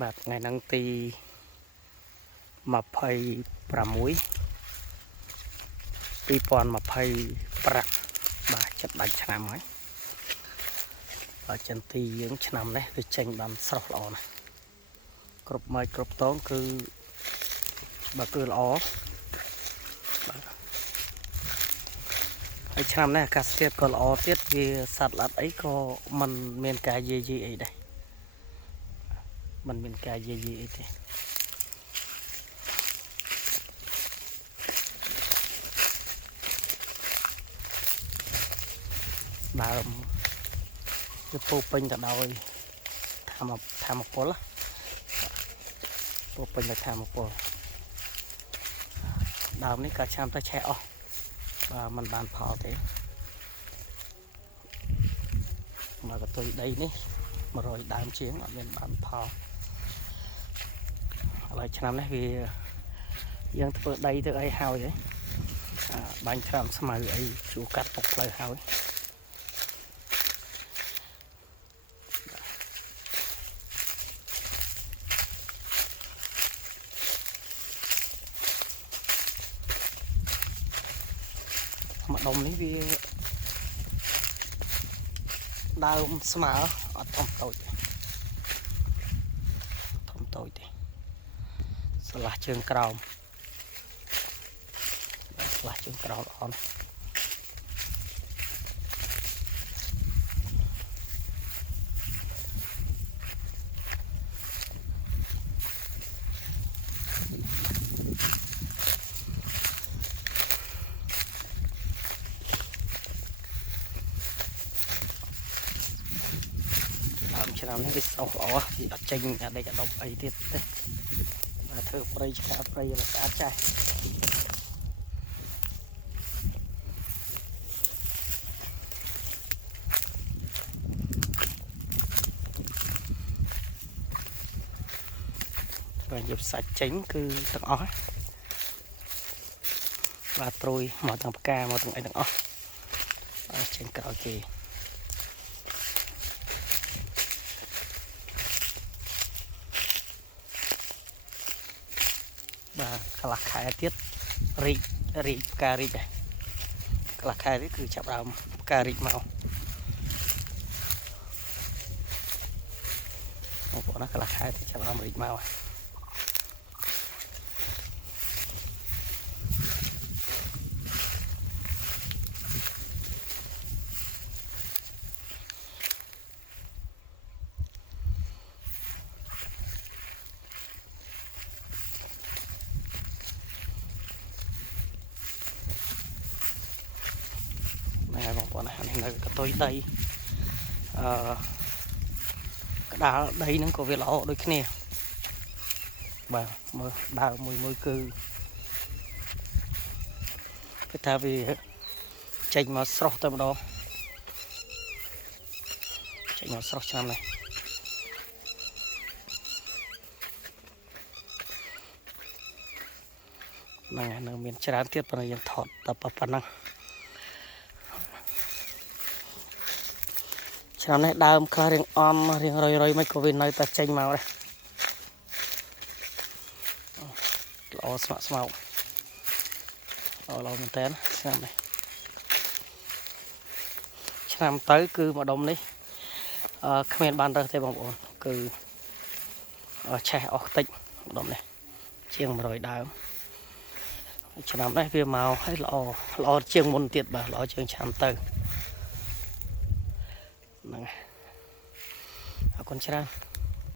បាទថ្ងៃហ្នឹងទី26 2020ប្រាក់បាទចិត្តដាច់ឆ្នាំហើយបើចន្ទីយើងឆ្នាំនេះវាចេញបានស្រស់ល្អណាស់គ្រប់ម៉ាយគ្រប់តងគឺបើគឺល្អបាទហើយឆ្នាំនេះអាកាសធាតុក៏ល្អទៀតវាសត្វល្អិតអីក៏មិនមានការយាយីអីដែរมันមានការយាយីអីទេដើមវាពោពេញទៅដោយធម្មពលពោពេញដោយធម្មពលដើមនេះក៏ឆ្នាំទៅឆេះអស់បាទมันបានផលទេមកកតុយដីនេះ100ដើមជាងអត់មានបានផលឥឡូវឆ្នាំនេះវាយើងធ្វើដីទៅអីហើយហ៎បាញ់ត្រាំស្មៅអីជួកាត់ពុកផ្លូវហើយម្ដុំនេះវាដើមស្មើអត់ធំតូចទេស្លាស់ជើងក្រោមស្លាស់ជើងក្រោមល្អណាស់ឆ្នាំនេះវាស្រស់ល្អវាអត់ចេញអាដេកអាដប់អីទៀតទេបាទធ្វើព្រៃឆ្កាព្រៃឲ្យស្អាតចាស់បាទយកសាច់ចេញគឺទាំងអស់បាទត្រួយមកទាំងផ្កាមកទាំងអីទាំងអស់បាទចេញក្រោយគេបាទកន្លះខែទៀតរីកផ្ការីកហើយកន្លះខែនេះគឺចាប់ដើមផ្ការីកមកបងប្អូនណាកន្លះខែទៀតចាប់ដើមរីកមកបងប្អូនណានេះនៅកតុយដីក្តារដីហ្នឹងក៏វាល្អដូចគ្នាបាទមើលដើមមួយគឺថាវាចេញមកស្រស់តែម្ដងចេញមកស្រស់ឆ្នាំនេះហ្នឹងហើយនៅមានច្រើនទៀតប៉ុន្តែយើងថតតែប៉ុណ្ណឹងឆ្នាំនេះដើមខ្លះរៀងអន់រៀងរយមិនក៏វានៅតែចេញមកដែរល្អស្មោកល្អមែនតើឆ្នាំនេះឆ្នាំទៅគឺម្ដុំនេះគ្មានបានរើសទេបងប្អូនគឺឆេះអស់តិចម្ដុំនេះជាង100ដើមឆ្នាំនេះវាមកឲ្យល្អជាងមុនទៀតបាទល្អជាងឆ្នាំទៅហ្នឹងហើយអរគុណច្រើន